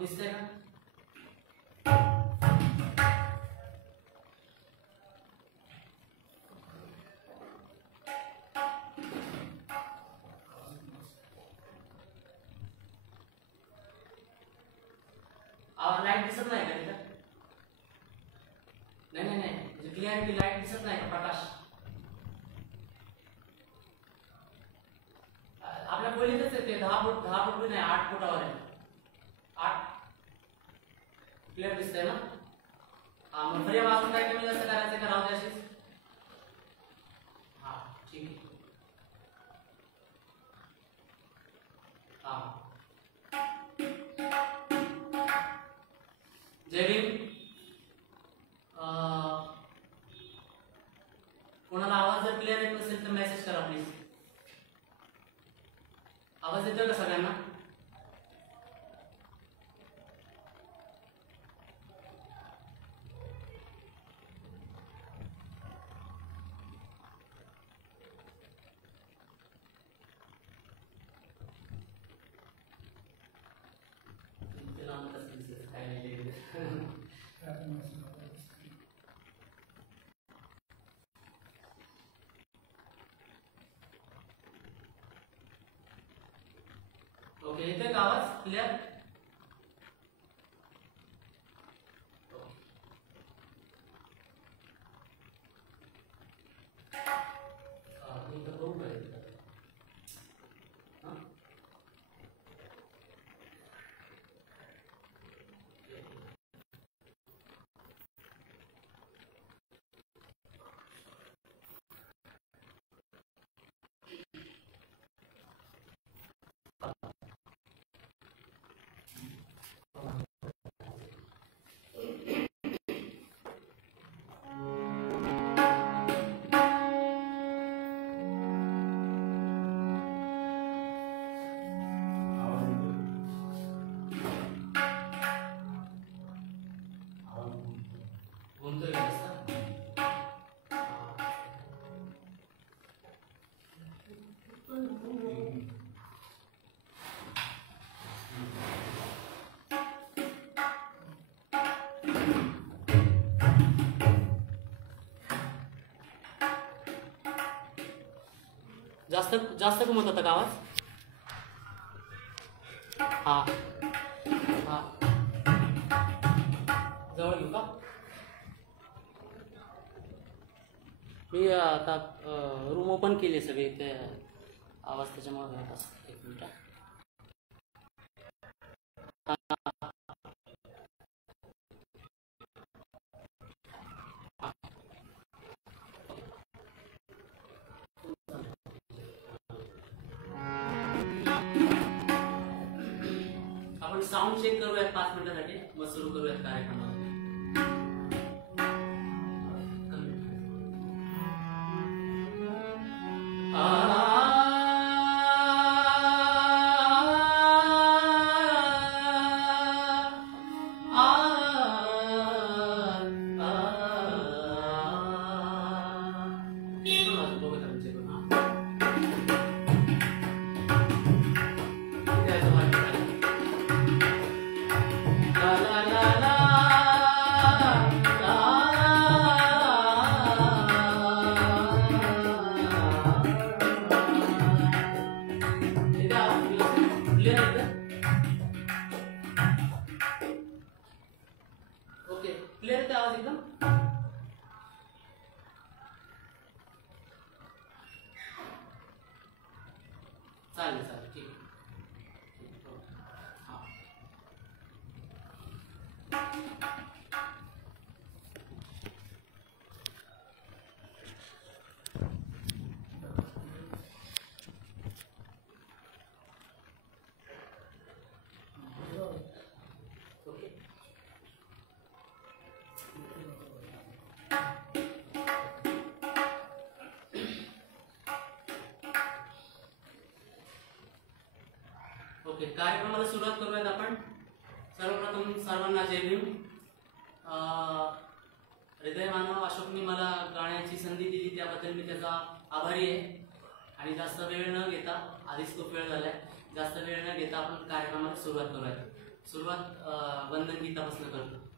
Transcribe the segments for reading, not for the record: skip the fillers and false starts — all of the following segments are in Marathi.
दिसतंय का? लाईट दिसत नाही का तिथं? नाही नाही नाही, म्हणजे क्लिअरिटी लाईट दिसत नाही का? प्रकाश आपल्या खोलीतच आहे ते 10 फूट भी नाही, 8 फुटावर आहे. 8 क्लिअर दिसतंय ना? हा, मग फ्रेम अजून काय कमी जास्त करायचं का? राहू द्या अशीच. हा ठीक आहे. हा जय भीम. कोणाला आवाज जर क्लिअर येत नसेल तर मेसेज करा प्लीज. आवाज येतोय का सगळ्यांना? ओके, येतोय का आवाज क्लिअर? जास्त जास्त कमवत होता का आवाज? हा हा, जवळ घेऊ का? मी आता रूम ओपन केली सगळे, ते आवाज त्याच्यामुळे होत असतो. 1 मिनिट. आपण साऊंड चेक करूयात 5 मिनिटांसाठी, मग सुरू करूयात कार्यक्रमाला. ओके, क्लिअर आहे आवाज एकदम? चालेल चालेल, ठीक आहे. ओके, कार्यक्रमाला सुरुवात करूयात आपण. सर्वप्रथम सर्वांना जय भीम. हृदय मानव अशोकनी मला गाण्याची संधी दिली त्याबद्दल मी त्याचा आभारी आहे. आणि जास्त वेळ न घेता, आधीच खूप वेळ झालाय, जास्त वेळ न घेता आपण कार्यक्रमाला सुरुवात करूयात. सुरुवात वंदन गीतापासून करतो.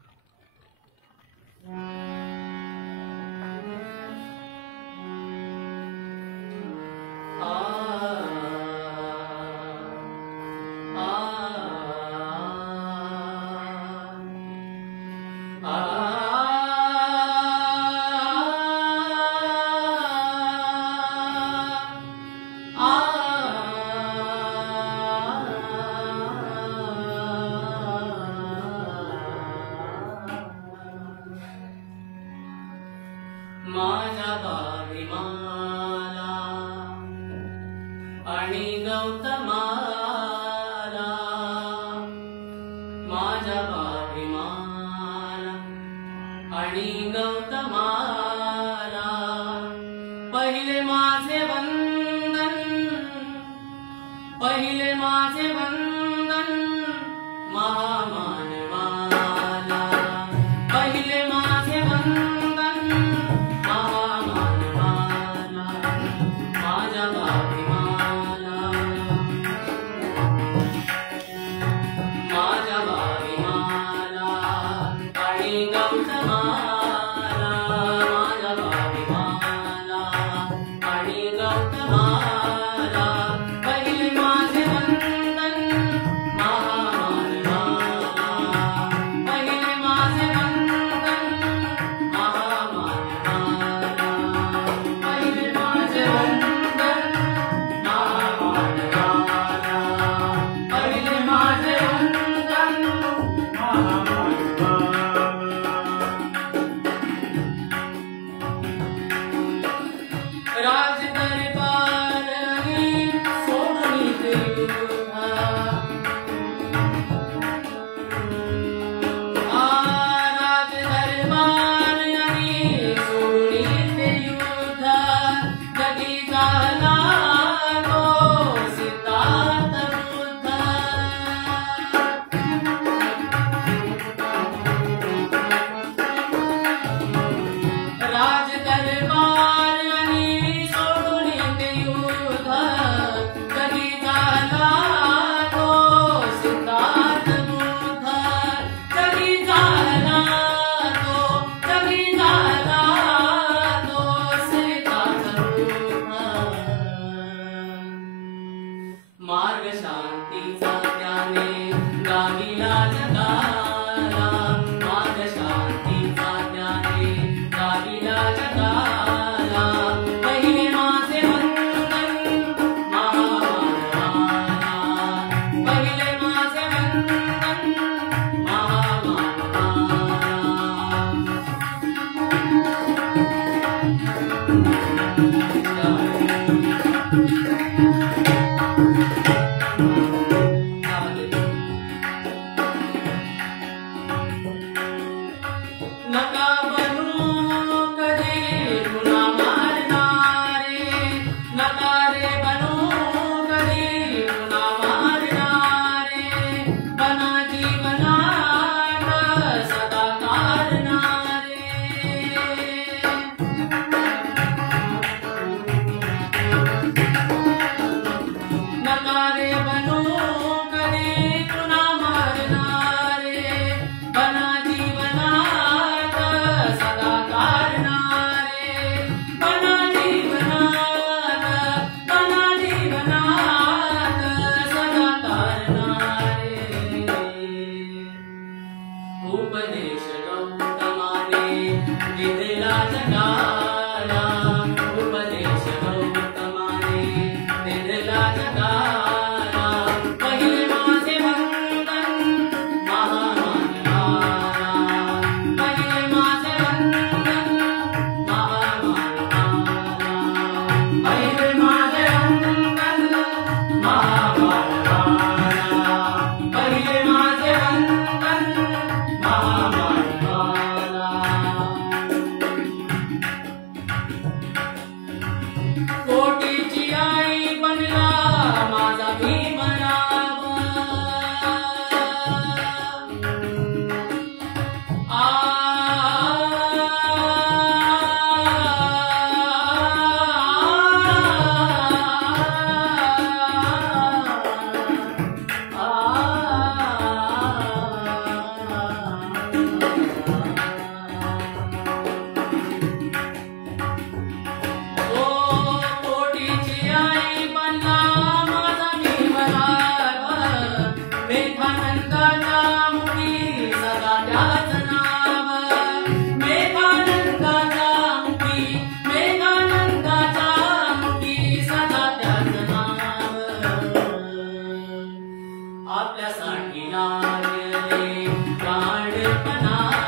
आपल्यासाठी लागले प्राणपणाला,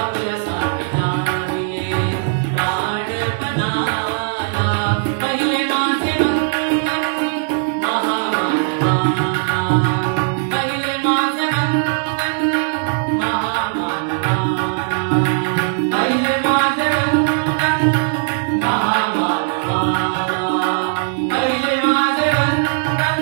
आपल्यासाठी लागले प्राणपणाला. पहिले माझे वंदन महामानवाला, पहिले माझे वंदन महामानवाला, पहिले माझे वंदन महामानवाला, पहिले माझे वंदन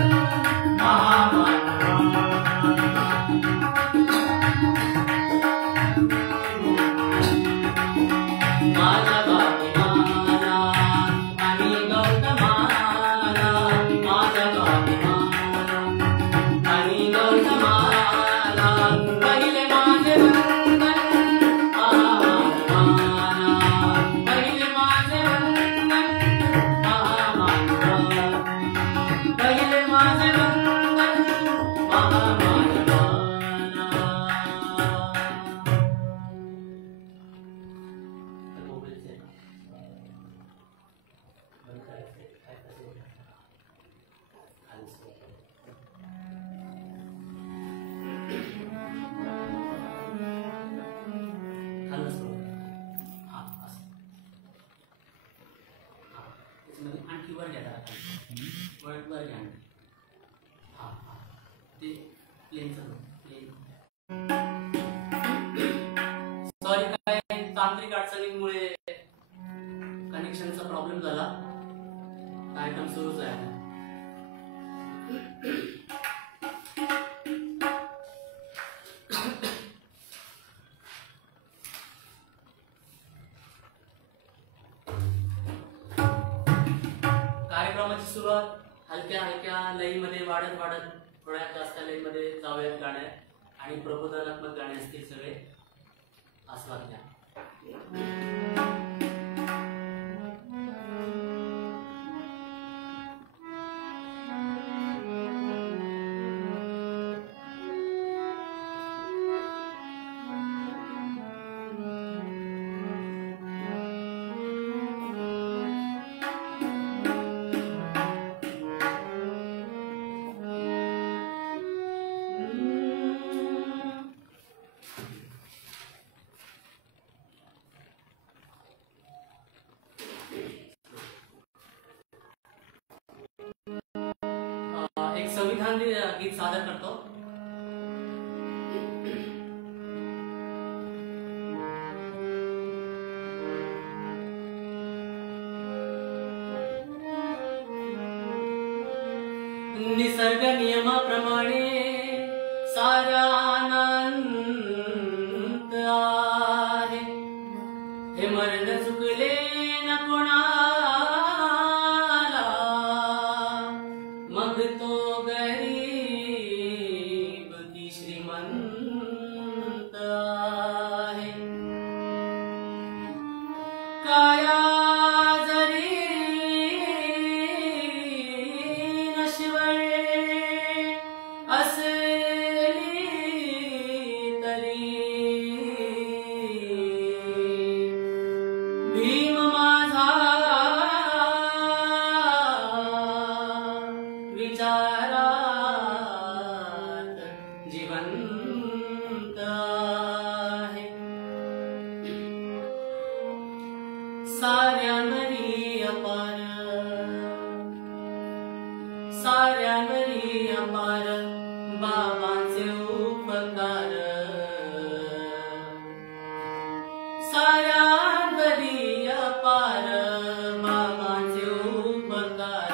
आणखी वर घ्या वर घ्या हा हा ते प्लेनचं प्लेन. सॉरी काय तांत्रिक अडचणींमुळे कनेक्शनचा प्रॉब्लेम झाला. कार्यक्रम सुरूच आहे. कार्यक्रमाची सुरुवात हलक्या हलक्या लईमध्ये वाढत वाढत थोड्या जास्त लईमध्ये जाऊयात गाण्या आणि प्रबोधनात्मक गाणे असतील सगळे. आस्वाद घ्या. एक संविधान गीत सादर करतो. निसर्ग नियमाप्रमाणे सारा अनंत आहे. हे मरण चुकले न कोणाला, मग तो गरीब की श्रीमंत आहे. काया जरी नश्वर असली तरी भीम माझा विचारात जिवंत आहे. साऱ्यांवरी अपार, साऱ्यांवरी अपार बाबांचे उपकार. साऱ्यांवरी अपार बाबांचे उपकार.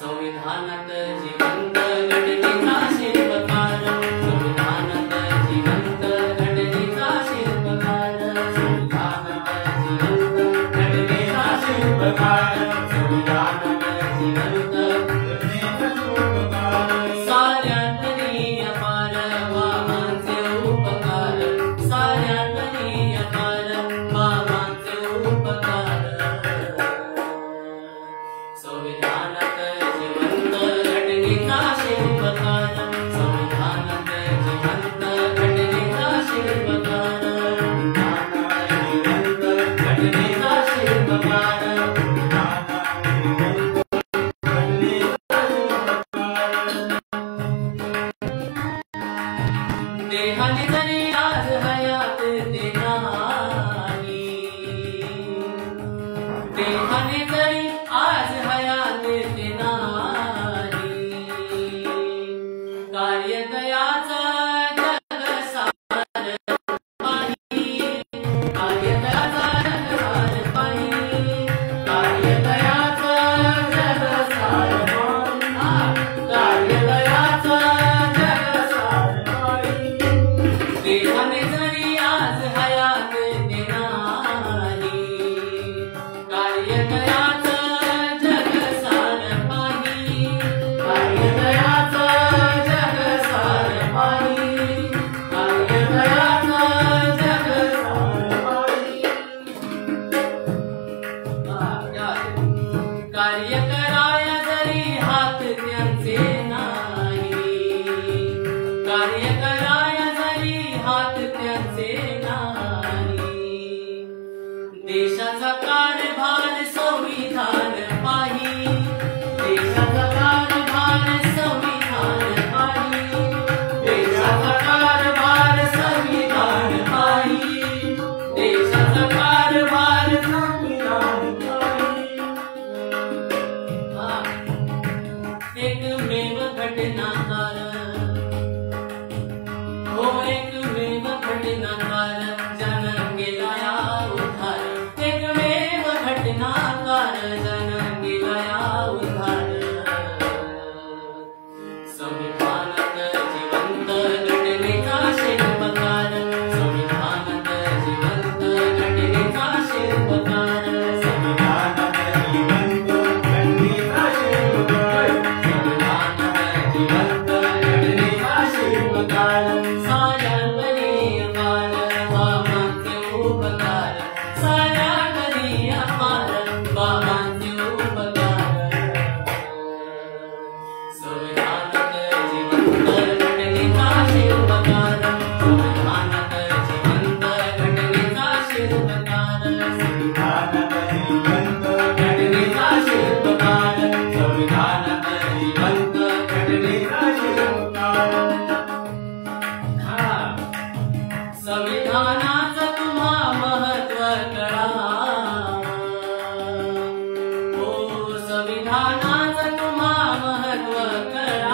संविधानात जिवंत घटनेचा शिल्पकार, संविधानात जिवंत घटनेचा शिल्पकार, संविधानात जिवंत घटनेचा शिल्पकार, संविधानात जिवंत घटनेचा शिल्पकार. साऱ्यांवरी अपार बाबांचे उपकार, साऱ्यांवरी अपार बाबांचे उपकार. संविधानात जिवंत घटनेचा शिल्पकार, एकमेव घटनाकार हो एकमेव घटनाकार ज्यानं केला या उद्धार एकमेव घटनाकार ज्यानं केला या उद्धार संविधानात जिवंत घटनेचा शिल्पकार संविधानात जिवंत घटनेचा शिल्पकार संविधानात जिवंत घटनेचा शिल्पकार संविधानात जिवंत घटनेचा शिल्पकार साऱ्यांवरी अपार बाबांचे उपकार साऱ्यांवरी अपार बाबांचे उपकार संविधानात जिवंत घटनेचा शिल्पकार संविधानात जिवंत घटनेचा शिल्पकार संविधानात जिवंत घटनेचा शिल्पकार संविधानात जिवंत घटनेचा शिल्पकार संविधानाचं तुम्हा महत्व कळा हो संविधानाचं तुम्हा महत्व कळा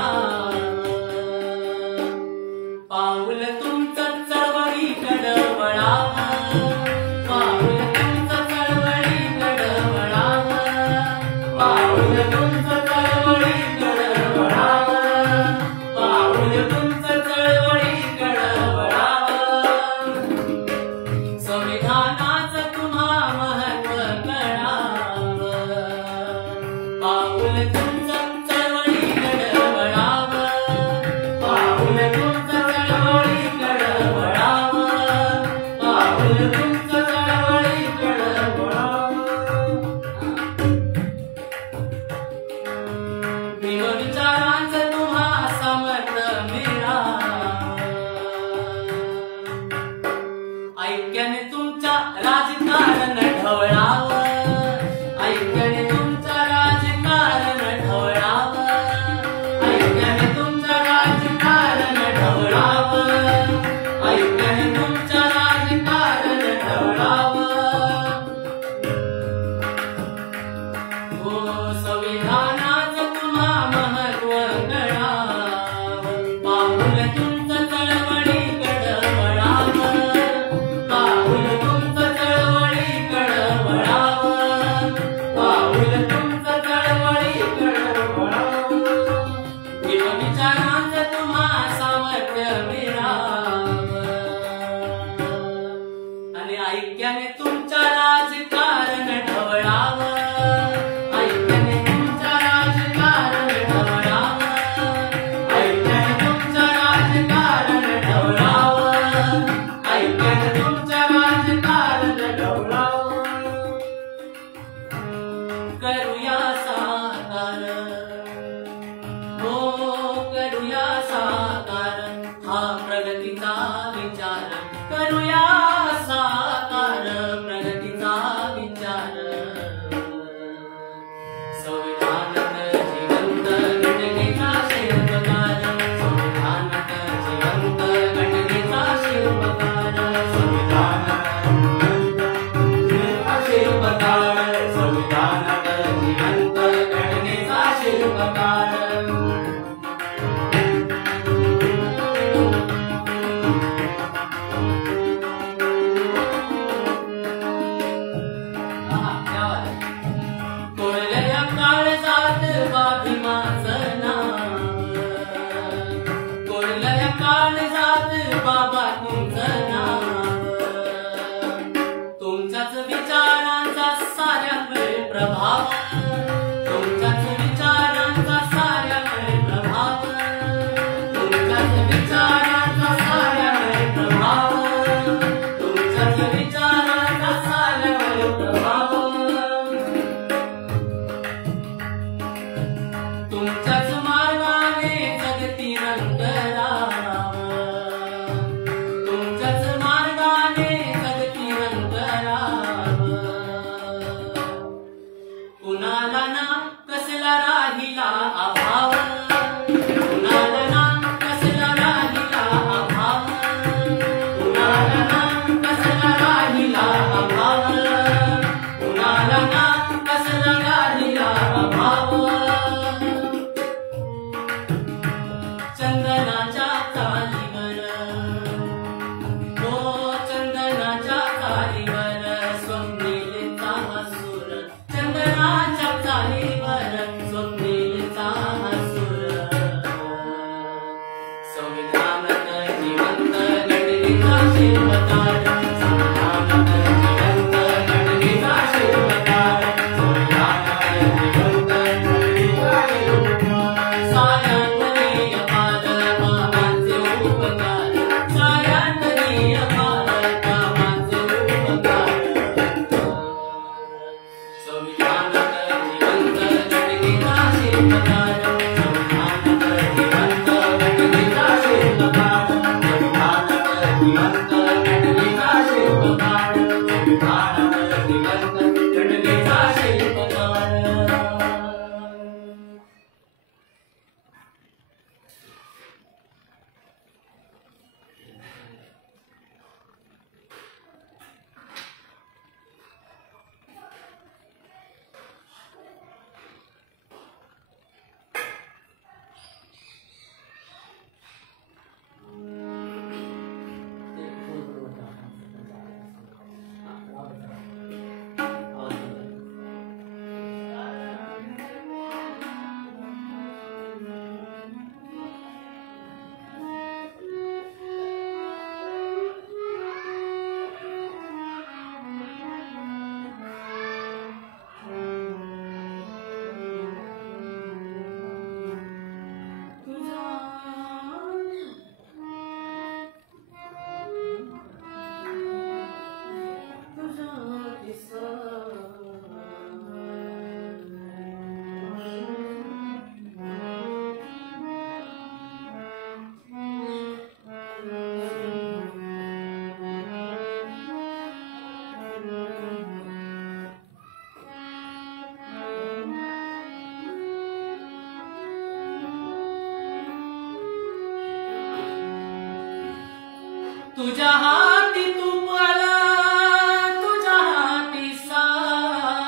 तुझ्या हाती तूप आलं, तुझ्या हाती साय,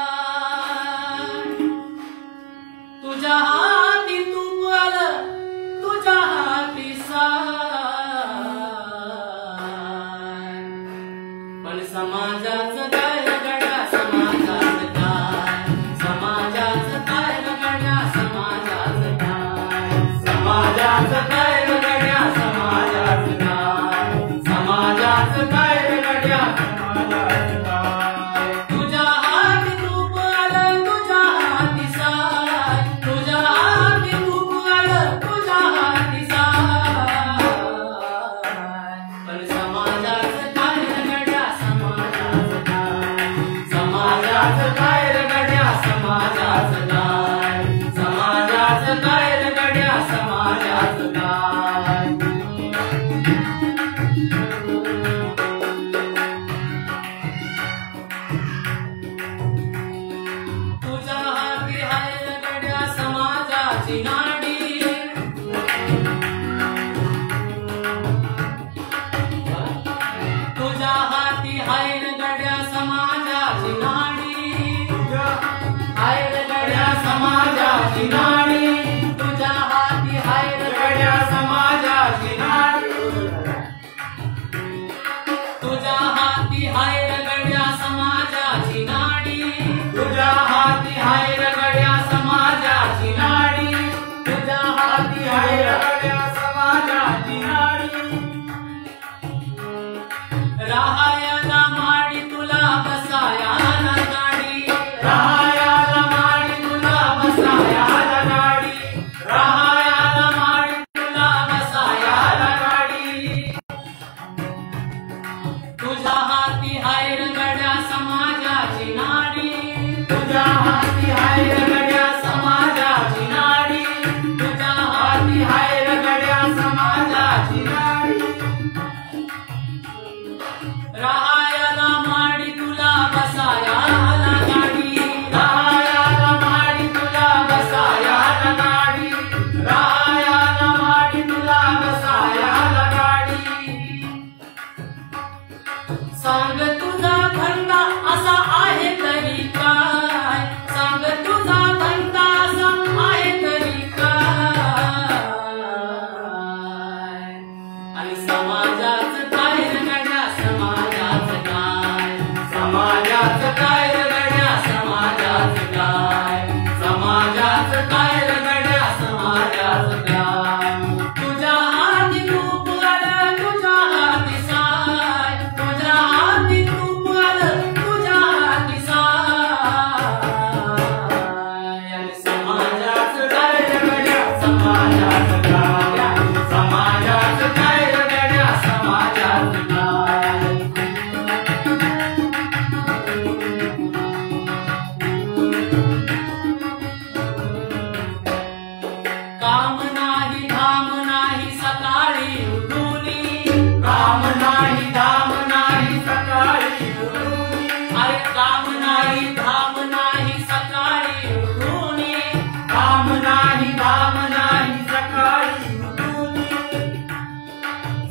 तुझ्या हाती तूप आलं, तुझ्या हाती साय. पण समाजाचं काय गड्या, समाजाचं काय, समाजाचं काय गड्या, समाजाचं काय, समाजाचं काय गड्या, समाजाचं काय, समाजाचं काय गड्या, समाजाचं काय. तुझ्या हाती तूप आलं, तुझ्या हाती साय, तुझ्या हाती तूप आलं, तुझ्या हाती साय. पण समाजाचं काय गड्या, समाजाचं काय, समाजाचं काय गड्या, समाजाचं काय, समाजाचं काय गड्या, समाजाचं काय. तुझ्या हाती हाय गड्या समाजाची नाडी, तुझ्या हाती हाय गड्या समाजाची नाडी, हाय गड्या समाजाची नाडी, तुझ्या हाती हाय गड्या समाजाची नाडी, तुझ्या हाती हाय गड्या समाजाची नाडी, तुझ्या हाती हाय गड्या समाजाची नाडी, तुझ्या हाती हाय गड्या समाजाची नाडी. राहायला माडी तुला बसायला गाडी, राहायला माडी तुला बसायला गाडी, राहायला माडी तुला बसायला गाडी. तुझ्या हाती हाय गड्या समाजाची नाडी, तुझ्या हाती हाय गड्या समाजाची नाडी, तुझ्या हाती हाय गड्या समाजाची नाडी. राहायला माडी तुला बसायला गाडी, राहायला माडी तुला बसायला गाडी, राहायला माडी तुला बसायला गाडी. सांग तुझा धंदा असा आहे तरी काय, सांग तुझा धंदा असा आहे तरी काय. आणि समाजाचं काय गड्या, समाजाचं काय, समाजाचं काय गड्या, समाजाचं काय, समाजाचं काय गड्या, समाजाचं काय. तुझ्या हाती तूप आलं, तुझ्या हाती साय, तुझ्या हाती तूप आलं, तुझ्या हाती साय. आणि समाजाचं काय गड्या, समाजाचं काय, समाजाचं काय गड्या, समाजाचं काय. काम नाही धाम नाही सकाळी उठूनी, काम नाही धाम नाही सकाळी उठूनी, अरे काम नाही धाम नाही सकाळी उठूनी, काम नाही धाम नाही सकाळी उठूनी.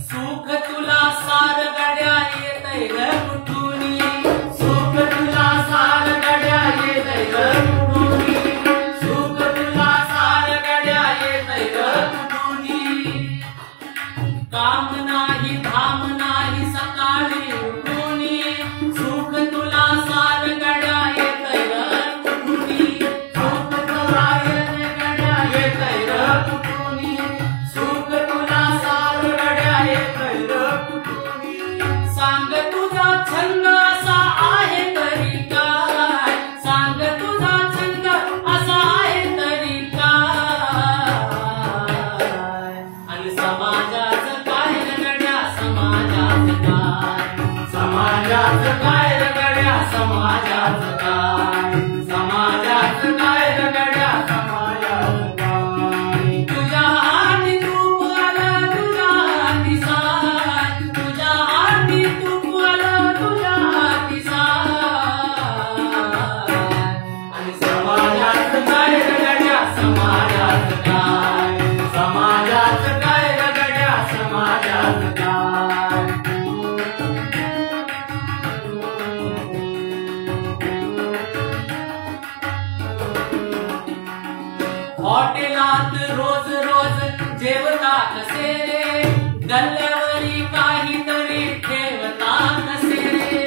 सुख तुला सार गड्या येतंय ग कुठूनी, सुख तुला सार गड्या येतंय ग कुठूनी, सुख तुला सार गड्या येतंय ग गल्ल्यावरी काहीतरी ठेवता कसे रे,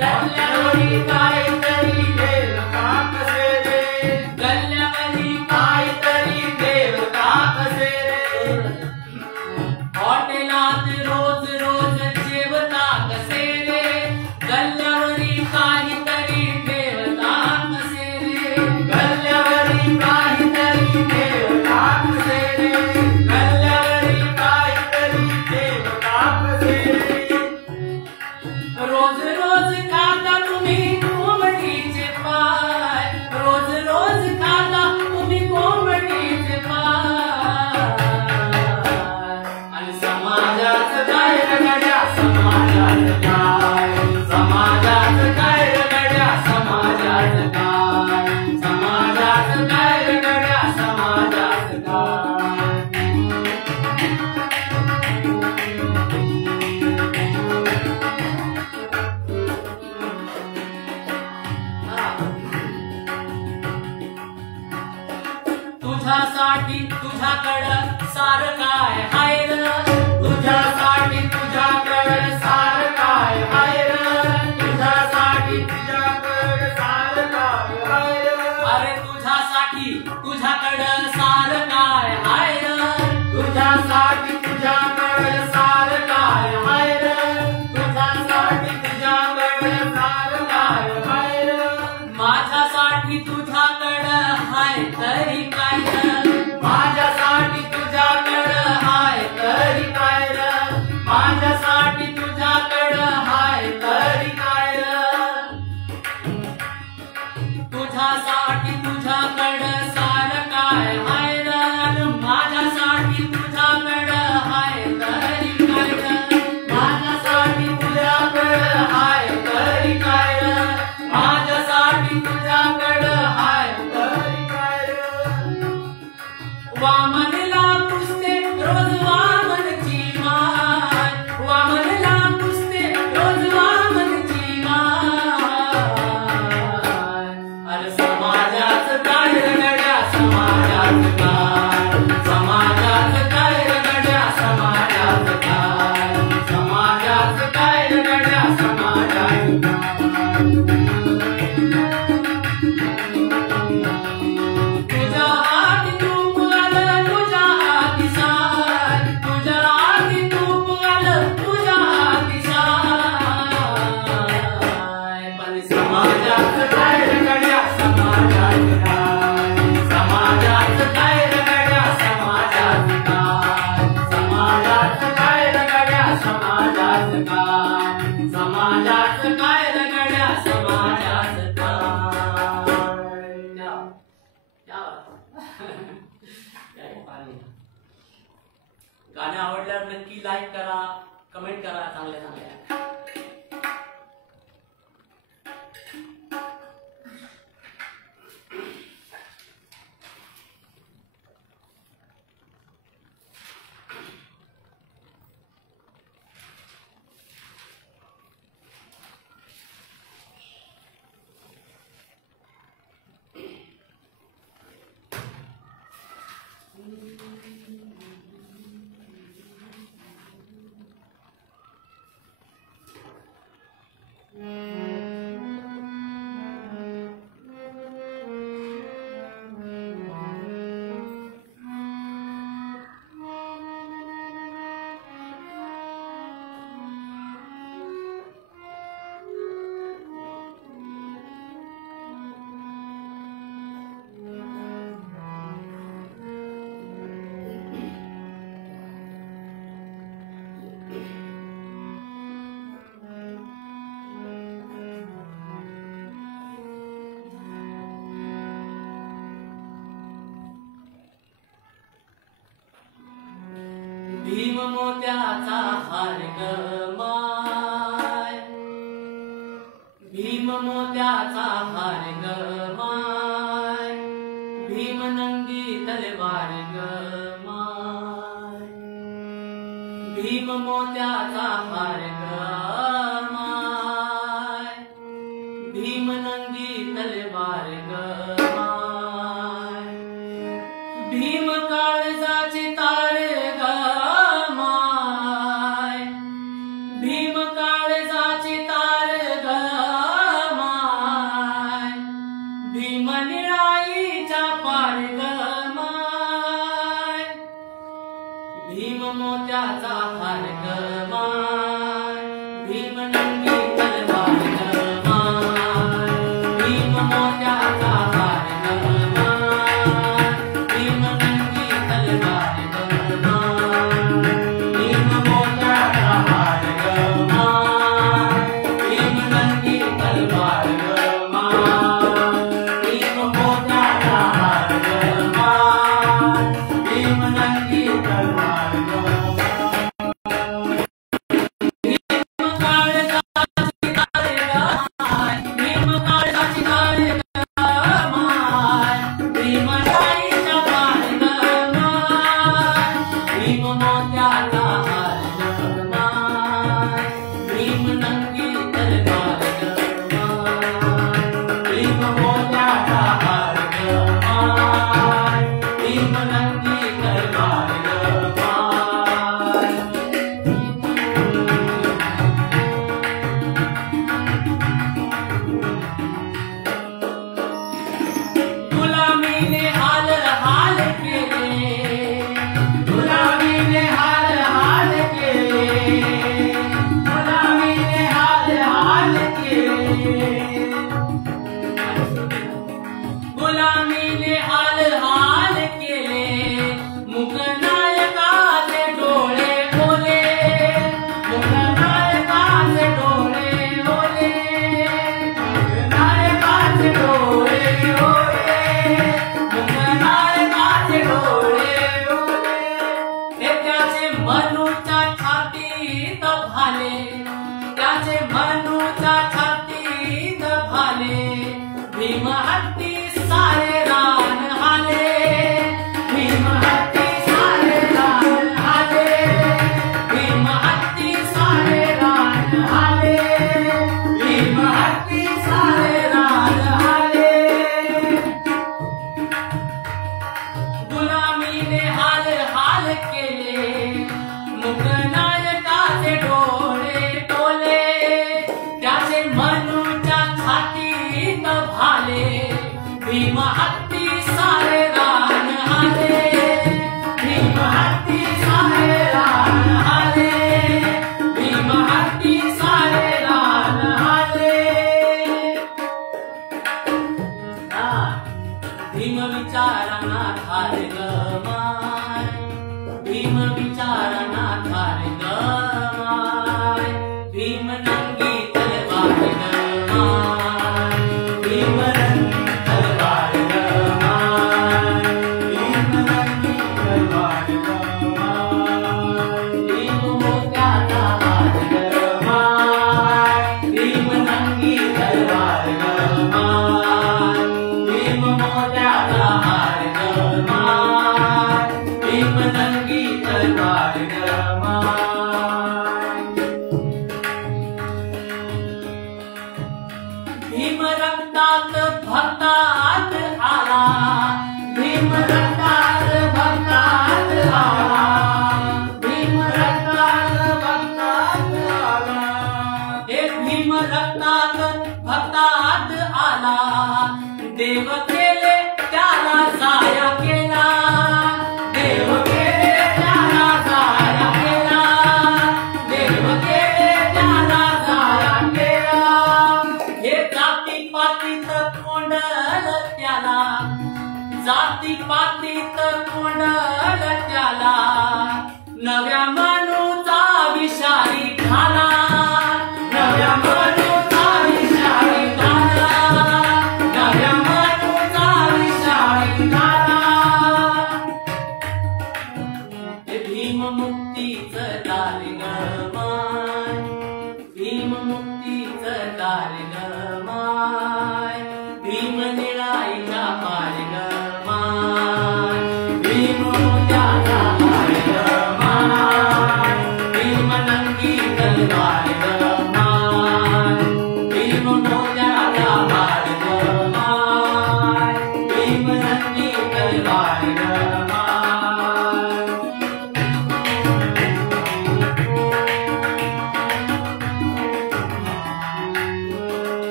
गल्ल्यावरी काहीतरी ठेवता कसे रे, गल्ल्यावरी काहीतरी ठेवता कसे रे, हॉटेलात रोज रोज जेवता कसे रे, गल्ल्यावरी काहीतरी ठेवता कसे रे, गल्ल्यावरी काहीतरी ठेवता कसे रे, गल्ल्यावरी काहीतरी ठेवता कसे रे, रोज रोज खाता तुम्ही कोंबडीचे पाय, रोज रोज खाता तुम्ही कोंबडीचे पाय, आणि समाजाचं काय रगड्या, समाजाचं काय, समाजाचं काय रगड्या, समाजाचं काय, समाजाचं काय रगड्या, समाजाचं काय. तुझ्यासाठी तुझ्याकडं सार काय हाय र, तुझ्यासाठी तुझ्याकडं सार काय हाय र, तुझ्यासाठी तुझ्याकडं सार काय हाय र, अरे तुझ्यासाठी तुझ्याकडं सार काय हाय र, तुझ्यासाठी तुझ्याकडं सार काय हाय र, तुझ्यासाठी तुझ्याकडं सार काय हाय र, माझ्यासाठी तुझ्याकडं हाय तरी काय र, माझ्यासाठी तुझ्याकडं हाय तरी काय र, माझ्यासाठी तुझ्याकडं हाय तरी काय र, तुझ्यासाठी तुझ्याकडं सार काय हाय र, माझ्यासाठी तुझ्याकडं हाय तरी काय र, माझ्यासाठी तुझ्याकडं हाय तरी काय र, माझ्यासाठी तुझ्याकडं हाय तरी काय र, वामनला पुसते रोज वामनची माय, वामनला पुसते रोज वामनची माय, अरे समाजाचं काय रगड्या, समाजाचं काय, समाजाचं काय रगड्या, समाजाचं काय, समाजाचं काय रगड्या, समाजाचं काय. तुझ्या हाती तूप आलं, तुझ्या हाती साय, तुझ्या हाती तूप आलं, तुझ्या हाती साय, पण समाजाचं काय रगड्या, समाजाचं काय, समाजाचं काय रगड्या, समाजाचं काय, समाजाचं काय रगड्या, समाजाचं काय, समाजाचं काय रगड्या, समाजाचं काय. गाणं आवडल्यावर नक्की लाईक करा, कमेंट करा चांगल्या चांगल्या. भीम मोत्याचा हार ग माय, भीम मोत्याचा हार ग माय, भीम नंगी तलवार ग माय, भीम मोत्याचा हार ग माय, भीम नंगी तलवार ग माय, भीम काळजाची तार ग माय, भीम मोत्याचा हार गमाय, भीम नंगी तलवार गमाय, भीम मोत्याचा हार गमाय, भीम नंगी तलवार गमाय, भीम मोत्याचा हार गमाय, भीम नंगी तलवार गमाय, भीम मोत्याचा हार गमाय, भीम नंगी तलवार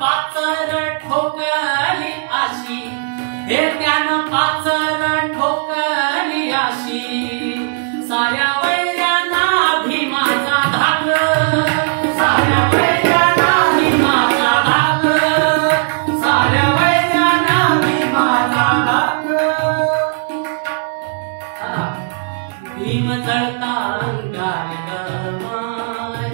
पाचर ठोकली अशी, हे त्यानं पाचर ठोकली अशी, साऱ्या वैऱ्यांना भीमाचा धाक, साऱ्या वैऱ्यांना भीमाचा धाक, साऱ्या वैऱ्यांना भीमाचा धाक. भीम जळता अंगार गमाय,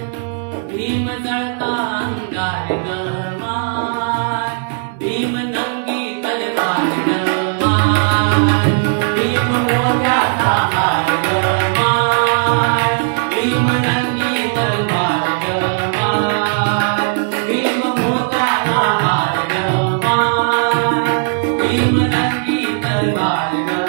भीम जळता अंगार गमाय, भीम नंगी तलवार गमाय, भीम मोत्याचा हार गमाय, भीम नंगी तलवार गमाय, भीम मोत्याचा हार गमाय, भीम नंगी तलवार गमाय.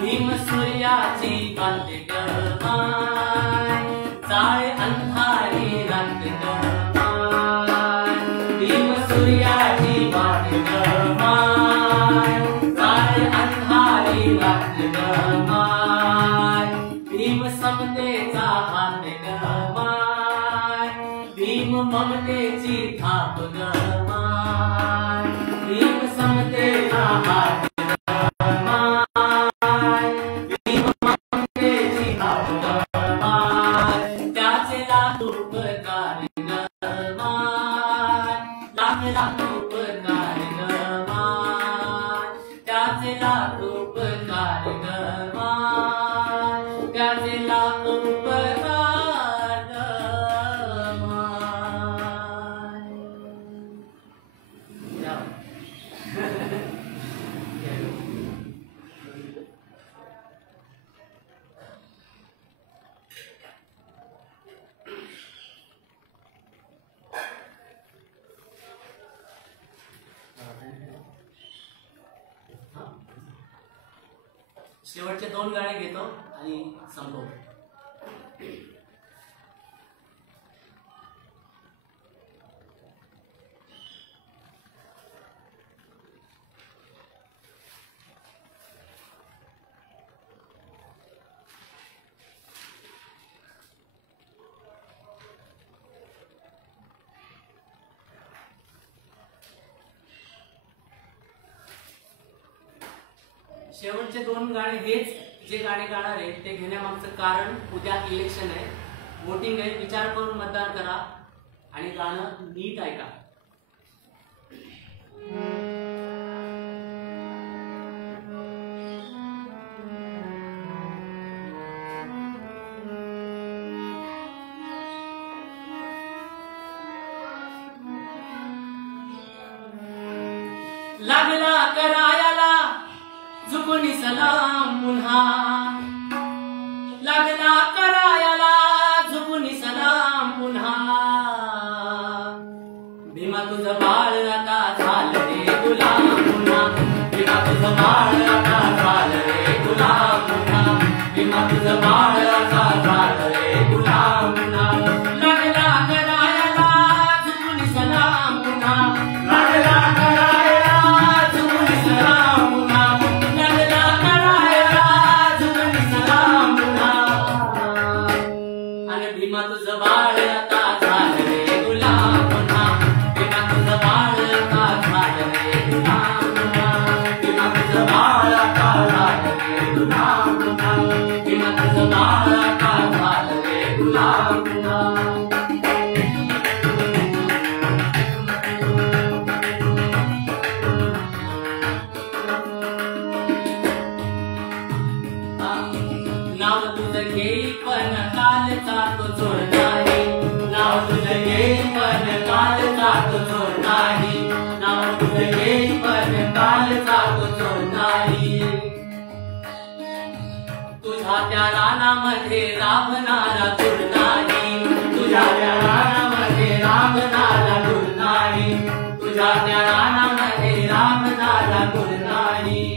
भीम सूर्याची बांध गमाय, जाळ अंधारी रात गमाय, भीम सूर्याची बांध गमाय, जाळ अंधारी रात गमाय, भीम समतेचा हात गमाय, भीम ममतेची थाप गमाय, भीम समतेचा हात शेवटचे 2 गाणे घेतो आणि संपवतो. शेवटचे 2 गाणे हेच जे गाणे गाणार आहे ते घेण्यामागचं कारण उद्या इलेक्शन आहे, वोटिंग आहे. विचार करून मतदान करा आणि गाणं नीट ऐका. लागला करायला झुकून सलाम पुन्हा, लागला करायला झुकून सलाम पुन्हा, भीमा तुझं बाळ आता झालं रे गुलाम पुन्हा, भीमा तुझं बाळ आता झालं रे गुलाम पुन्हा, भीमा तुझं बाळ आता झालं रे गुलाम पुन्हा, लागला करायला झुकून सलाम पुन्हा, लागला करायला झुकून सलाम पुन्हा, लागला करायला झुकून सलाम पुन्हा, आणि भीमा तुझं बाळ आता झालं रे गुलाम पुन्हा, भीमा तुझं बाळ आता झालं रे गुलाम पुन्हा, भीमा तुझं बाळ आता झालं रे गुलाम पुन्हा, भीमा तुझं बाळ आता झालं रे गुलाम पुन्हा. नाव तुझं घेई पण कालचा तो चोर नाही, नाव तुझं घेई पण कालचा तो चोर नाही, नाव तुझं घेई पण कालचा तो चोर नाही, तुझ्या त्या रानामध्ये राबणारा दूर नाही, तुझ्या त्या रानामध्ये राबणारा दूर नाही, तुझ्या त्या रानामध्ये राबणारा दूर नाही,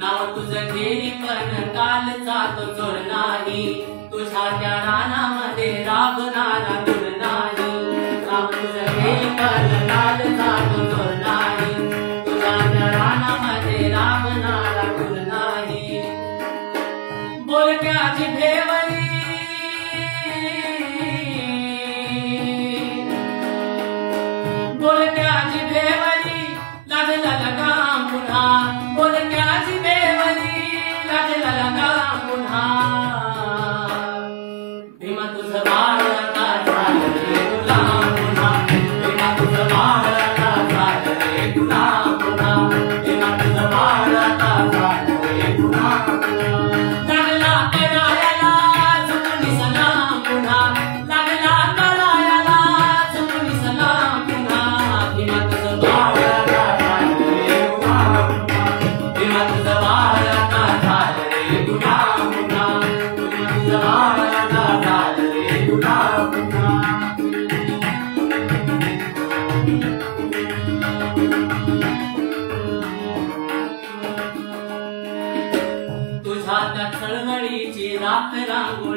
नाव तुझं घेई पण कालचा तो चोर नाही, तुझ्या त्या रानामध्ये राबणारा दूर नाही, नाव तुझं घेई पण कालचा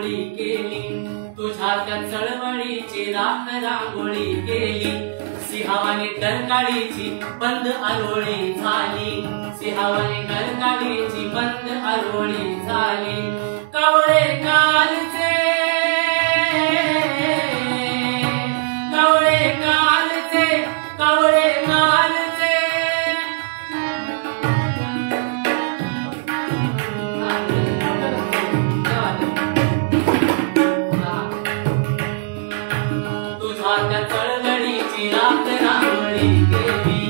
रांगोळी केली, तुझ्या त्या चळवळीची राख रांगोळी केली. सिंहावाने करकाळीची बंद आरोळी झाली, सिंहावाने करकाळीची बंद आरोळी झाली. कावळे कालचे, कावळे कालचे, कावळे कालचे. तुझ्या त्या चळवळीची राख रांगोळी केली,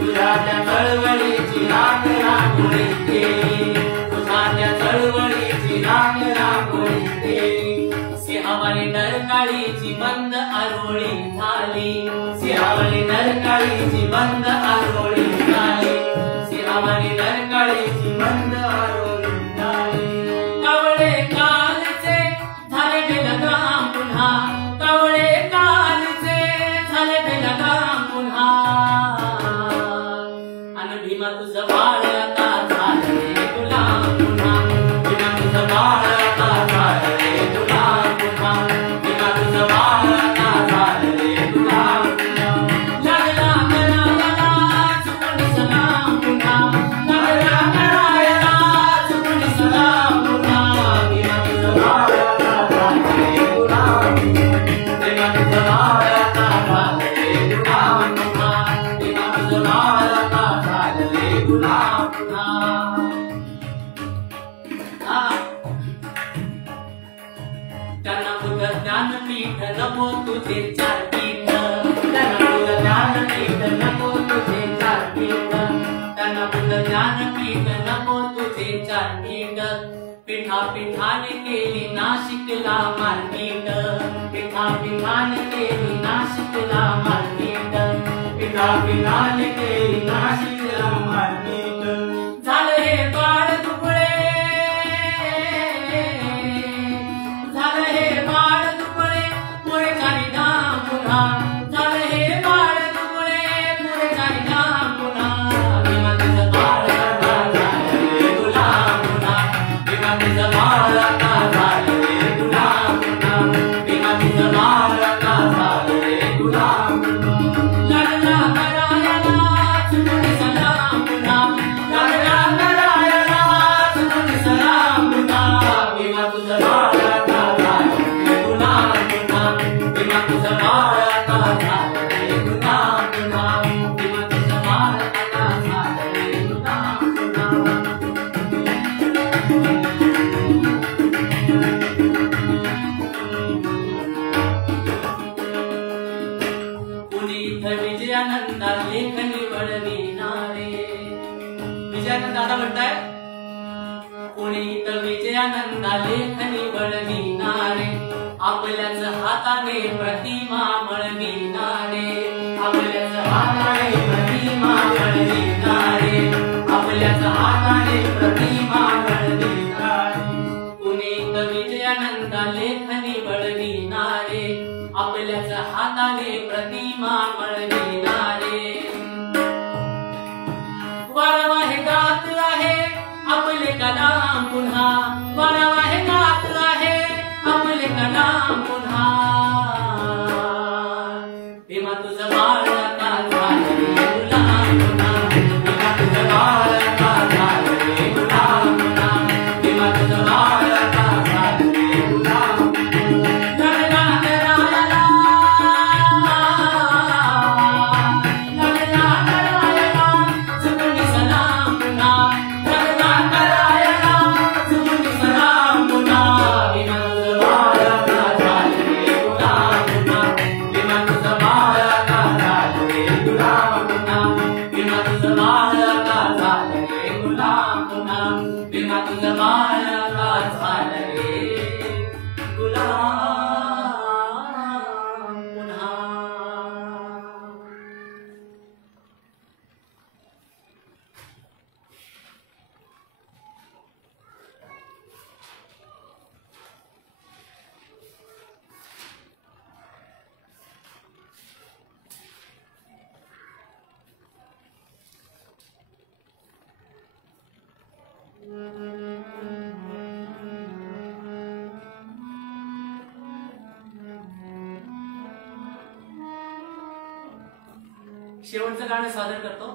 तुझ्या त्या चळवळीची राख रांगोळी केली, तुझ्या त्या चळवळीची राख रांगोळी केली. सिंहावाने नरकाळीची बंद आरोळी झाली, सिंहावाने नरकाळीची बंद आरोळी झाली, सिंहावाने नरकाळीची बंद आरोळी झाली. कावळे कालचे झाले बेलगाम पुन्हा, कावळे कालचे झाले बेलगाम पुन्हा. अन भीमा तुझं बाळ आता झालं रे गुलाम पुन्हा, भीमा तुझं बाळ आता झालं रे गुलाम पुन्हा, भीमा तुझं बाळ आता झालं रे गुलाम पुन्हा. लागला करायला चुकून सलाम पुन्हा, लागला करायला चुकून सलाम पुन्हा. भीमा तुझं बाळ आता झालं रे गुलाम, भीमा तुझं बाळ आता झालं रे गुलाम पुन्हा, भीमा तुझं बाळ आता झालं रे गुलाम पुन्हा. त्यांना बुद्ध ज्ञानपीठ नको तुझे चार पीठ, त्यांना बुद्ध ज्ञानपीठ नको तुझे चार पीठ, त्यांना बुद्ध ज्ञानपीठ नको तुझे चार पीठ. पिठा पिठाने केली नाशिकला मारपीट, पिठा पिठाने केली नाशिकला मारपीट, पिठा पिठाने केली नाशिकला मारपीट. झालं हे बाळ दुबळे, झालं हे बाळ दुबळे पुढे काही नाम पुन्हा, झालं हे बाळ दुबळे पुढे काही नाम पुन्हा. भीमा तुझं बाळ आता झालं रे गुलाम पुन्हा, भीमा तुझं बाळ आता झालं रे गुलाम पुन्हा, भीमा तुझं बाळ आता झालं रे गुलाम पुन्हा. लागला करायला चुकून सलाम पुन्हा, लागला करायला चुकून सलाम पुन्हा. भीमा तुझं बाळ आता झालं रे गुलाम पुन्हा, भीमा तुझं बाळ आता झालं रे गुलाम पुन्हा, भीमा तुझं बाळ आता झालं रे गुलाम पुन्हा. कुणी इथं विजयानंदा लेखनी वळविणारे, विजयानंद दादा म्हणताय, कुणी इथं विजयानंदा लेखनी वळविणारे, आपल्याच हाताने प्रतिमा मळविणारे, आपल्याच हाताने प्रतिमा मळविणारे, आपल्याच हाताने प्रतिमा मळविणारे. कुणी इथं विजयानंदा लेखनी वळविणारे, आपल्याच हाताने प्रतिमा मळविणारे. वारवा हे गात आहे आपले कलाम पुन्हा, वारवा हे गात आहे आपले कलाम पुन्हा. भीमा तुझं बाळ आता झालं रे गुलाम पुन्हा, भीमा तुझं बाळ आता झालं रे गुलाम पुन्हा, भीमा तुझं बाळ आता झालं रे गुलाम पुन्हा. लागला करायला, लागला करायला चुकून सलाम पुन्हा, लागला करायला चुकून सलाम पुन्हा. भीमा तुझं बाळ आता झालं रे गुलाम पुन्हा, भीमा तुझं बाळ आता झालं रे गुलाम पुन्हा, भीमा तुझं बाळ आता झालं रे गुलाम पुन्हा, भीमा तुझं बाळ आता झालं रे गुलाम पुन्हा. शेवटचं गाणं सादर करतो.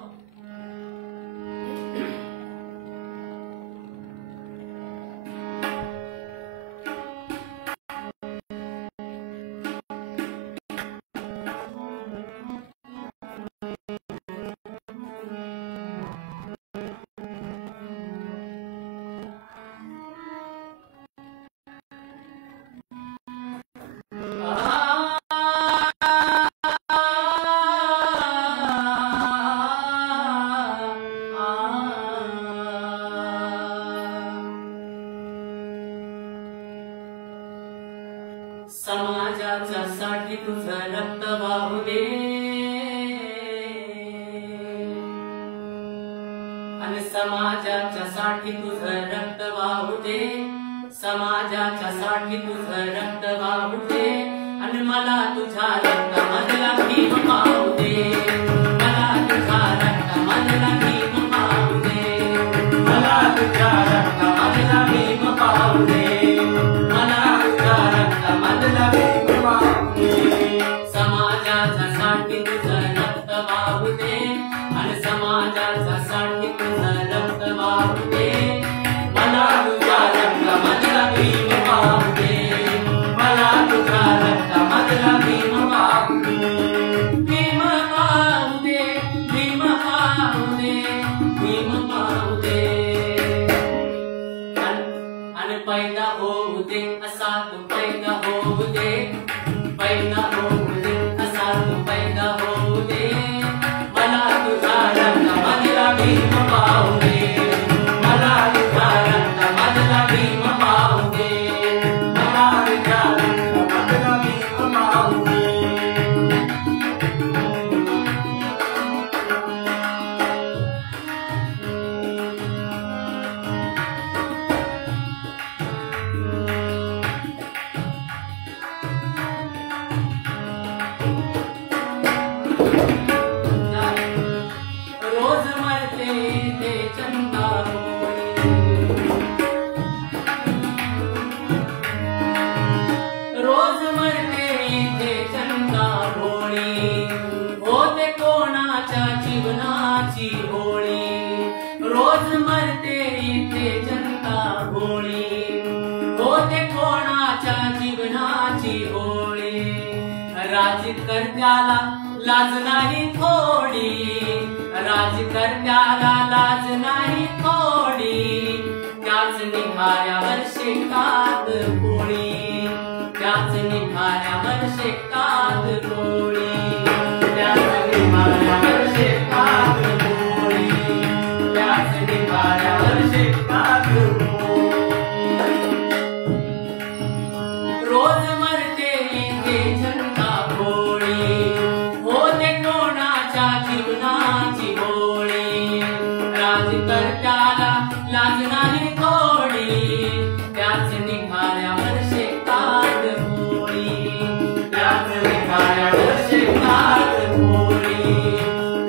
समाजाच्या साठी तुझं रक्त वाहू दे आणि समाजाच्या साठी तुझं रक्त वाहू दे, समाजाच्या साठी तुझं रक्त वाहू दे आणि मला तुझ्या रक्तामधला भीम पाहू दे, मला तुझ्या रक्तामधला भीम पाहू दे, मला तुझ्या रक्तामधला भीम पाहू दे, मला तुझ्या रक्तामधला भीम पाहू दे. समाजाच्या साठी तुझं रक्त वाहू दे आणि समाजाच्या साठी तुझं रक्त वाहू दे, मला तुझ्या रक्तामधला भीम पाहू दे, मला तुझ्या रक्तामधला भीम पाहू दे, भीम पाहू दे, भीम पाहू दे, भीम पाहू दे. आणि पैदा होऊ दे असा तू पैदा होऊ दे, पैदा होऊ दे असा तू पैदा होऊ दे, मला तुझा रक्तामधला भीम पाहू दे, मला तुझा रक्तामधला भीम पाहू दे, मला तुझा रक्तामधला भीम पाहू दे. रोज मरते ते चंदा रोज मरते इथे चंदा होळी, होते कोणाच्या जीवनाची होळी, रोज मरते इथे चंदा होळी, होते कोणाच्या जीवनाची होळी. राजकर्त्याला लाज नाही थोडी, राजकर्त्याला लाज नाही थोडी, त्याच निघाऱ्यावर शेतात पोळी, त्याच निघाऱ्यावर शेतात पोळी, त्याच निघाऱ्यावर शेतात पोळी, त्याच निघाऱ्यावर शेतात पोळी. रोज मरते इथे चंदा होळी, होते कोणाच्या जीवनाची होळी, राजकर्त्याला लाज नाही थोडी, त्याच निघाऱ्यावर शेतात पोळी, त्याच निघाऱ्यावर शेतात पोळी,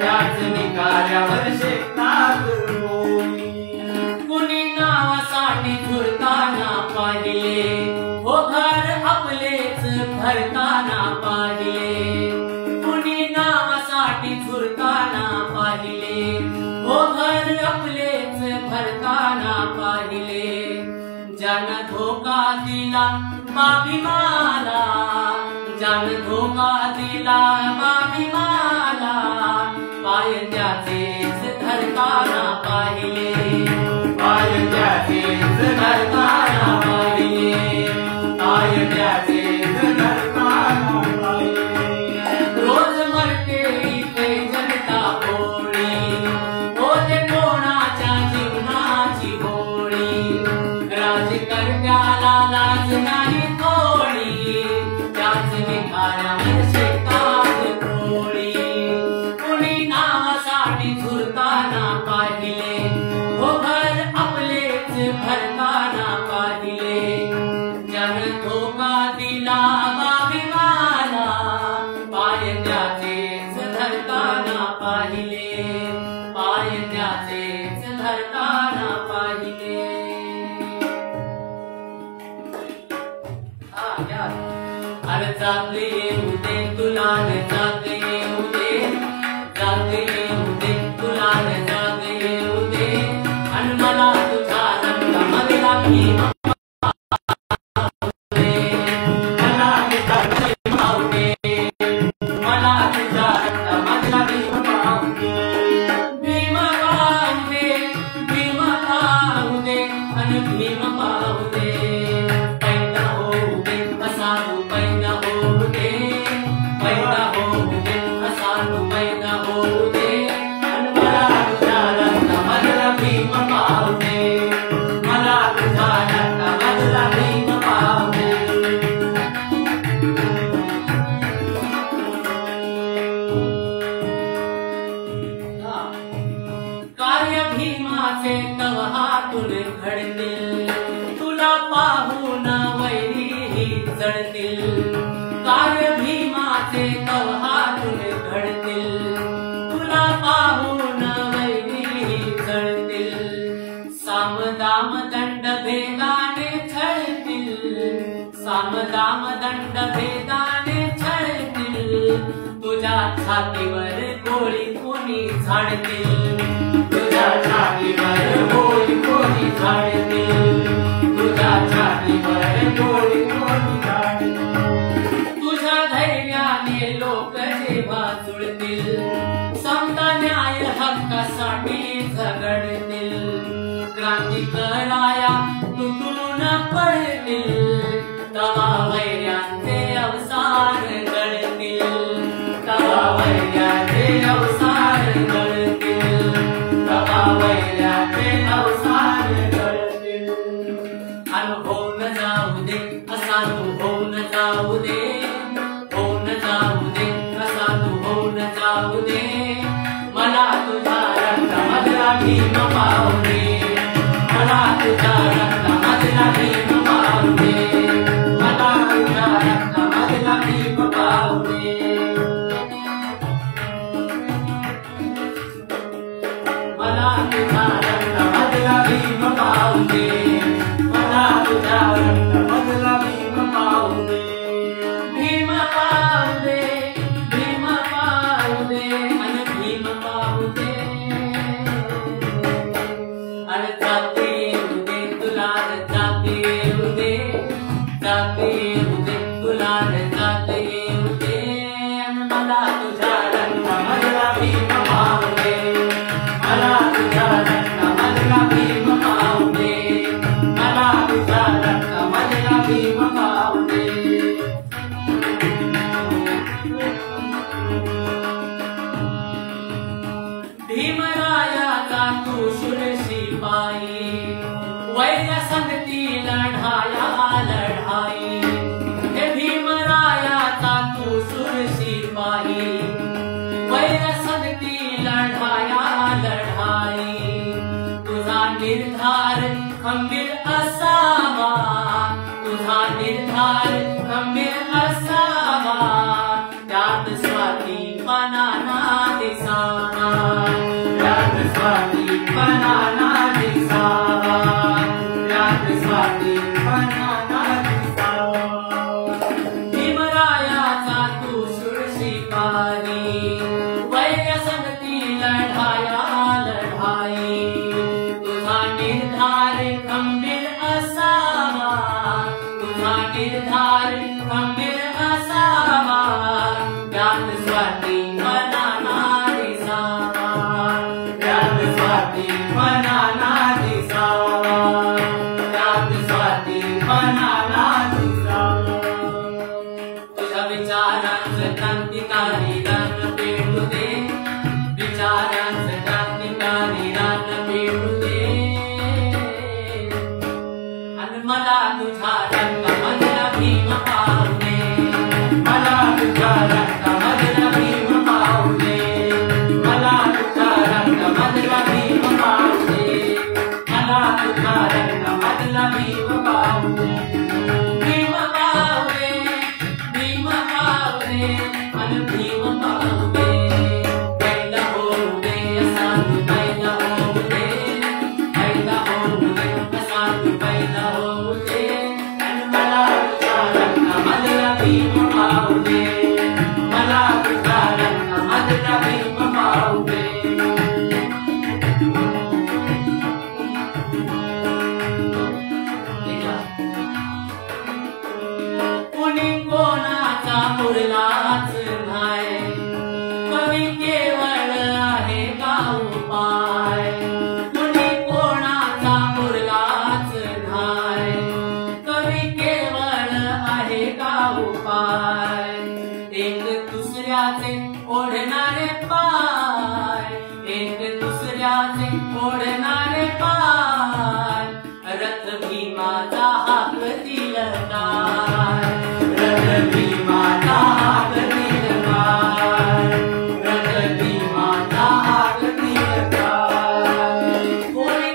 त्याच निघाऱ्यावर शेतात पोळी. कुणी नावासाठी झुरताना पाहिले, हो घर आपलेच भरताना पाहिले, कुणी नावासाठी झुरताना पाहिले, हो घर आपलेच भरताना पाहिले. ज्यानं धोका दिला बाभिमाला, ज्यानं धोका दिला बाभिमाला, पाय त्याचेच धरताना पाहिले, पाय त्याचेच धरताना पाहिले, पाय त्याचेच धरताना पाहिले. रोज मरते इथे जनता होळी, होते कोणाच्या जीवनाची होळी, राजकर्त्याला लाज नाही थोडी, त्याच निघाऱ्यावर शेतात पोळी, कुणी नावासाठी झुरताना पाहिले, हो घर आपलेच भरताना पाहिले. ज्यानं धोका दिला बाभिमाला, पाय त्याचेच धरताना पाहिले, पाय त्याचेच धरताना पाहिले. अरे जात येऊ दे तुला, जात येऊ दे, जात भीमाचे तव हातून घडतील, तुला पाहून वैरी चढतील. कार्य भीमाचे तव हातून घडतील, तुला पाहून वैरी चढतील. सामदाम दंड भेदाने छळतील, सामदाम दंड भेदाने छळतील. तुझ्या छातीवर गोळी कोणी झाडतील, तुझ्या छातीवर गोळी कोणी झाडतील, तुझ्या छातीवर गोळी कोणी झाडतील. तुझ्या धैर्याने लोक जेव्हा जुळतील, समता न्याय हक्कासाठी झगडतील. क्रांती कराया तुटून पडतील, तवा वैर्यांचे अवसान गळतील, तवा वैर्यांचे अवसान गळतील, तवा वैर्यांचे अवसान गळतील. अन होऊन जाऊ दे असा तू होऊन जाऊ दे, होऊन जाऊ दे असा तू होऊन जाऊ दे. मला तुझ्या रक्तामधला भीम पाहू दे, मला तुझ्या रक्तामधला भीम पाहू दे, मला तुझ्या रक्तामधला भीम पाहू दे. मला तुझ्या रक्तामधला भीम पाहू दे, मला तुझ्या रक्तामधला भीम पाहू दे. भीम पाहू दे, भीम पाहू दे, अन भीम पाहू दे. अरे जाते येऊ दे तुला, जाते येऊ दे, जाते येऊ दे तुला, जाते येऊ दे. अन मला तुझ्या रक्तामधला भीम पाहू दे, मला तुझ्या रक्तामधला भीम पाहू दे, मला तुझ्या रक्तामधला भीम पाहू दे. भीमरायाचा तू शूरशिपाई, वैर संगती लढाया लढाई. हे भीमरायाचा तू शूरशिपाई, वैर संगती लढाया लढाई. तुझा निर्धार खंबीर असावा, तुझा निर्धार खंबीर असावा. त्यात स्वातीपणा ना दिसावा, त्यात स्वातीपणा ना दिसावा, त्यात स्वातीपणा ना दिसावा. भीमरायाचा तू शूरशिपाई, वैर संगती लढाया लढाई. तुझा निर्धार खंबीर असावा, तुझा निर्धार खंबीर असावा. त्यात स्वातीपणा ना दिसावा, त्यात स्वातीपणा ना दिसावा, त्यात स्वातीपणा ना दिसावा. तुझ्या विचारांचं क्रांतिकारी रान पेटू दे, विचारांचं क्रांतिकारी रान पेटू दे. आणि मला तुझ्या रक्तामधला भीम पाहू दे, मला तुझ्या रक्तामधला भीम पाहू दे, मला तुझ्या रक्तामधला भीम पाहू दे, मला तुझ्या रक्तामधला भीम पाहू दे. भीम पाहू दे, भीम पाहू दे, अन भीम पाहू दे. पैदा होऊ दे असा तू पैदा होऊ दे, पैदा होऊ दे असा तू पैदा होऊ दे. अन मला तुझ्या रक्तामधला भीम पाहू दे, मला तुझ्या रक्तामधला भीम पाहू दे. कुणी कोणाचा मुरलाच नाही, कवी केवळ आहे का उपाय. कुणी कोणाचा मुरलाच नाही, कवी केवळ आहे का उपाय. एक दुसऱ्याचे ओढणारे पाय, एक दुसऱ्याचे ओढणारे पाय. रथ भीमाचा हाक दिल काय, रथ भीमाचा हाक दिल काय, रथ भीमाचा हाक दिल काय. कोणी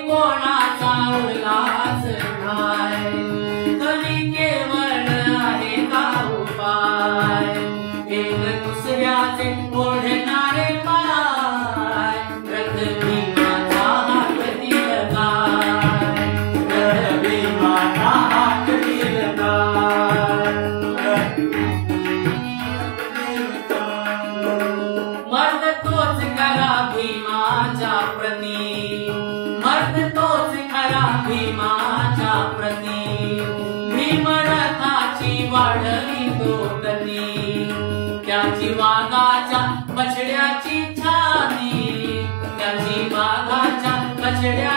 शेड्या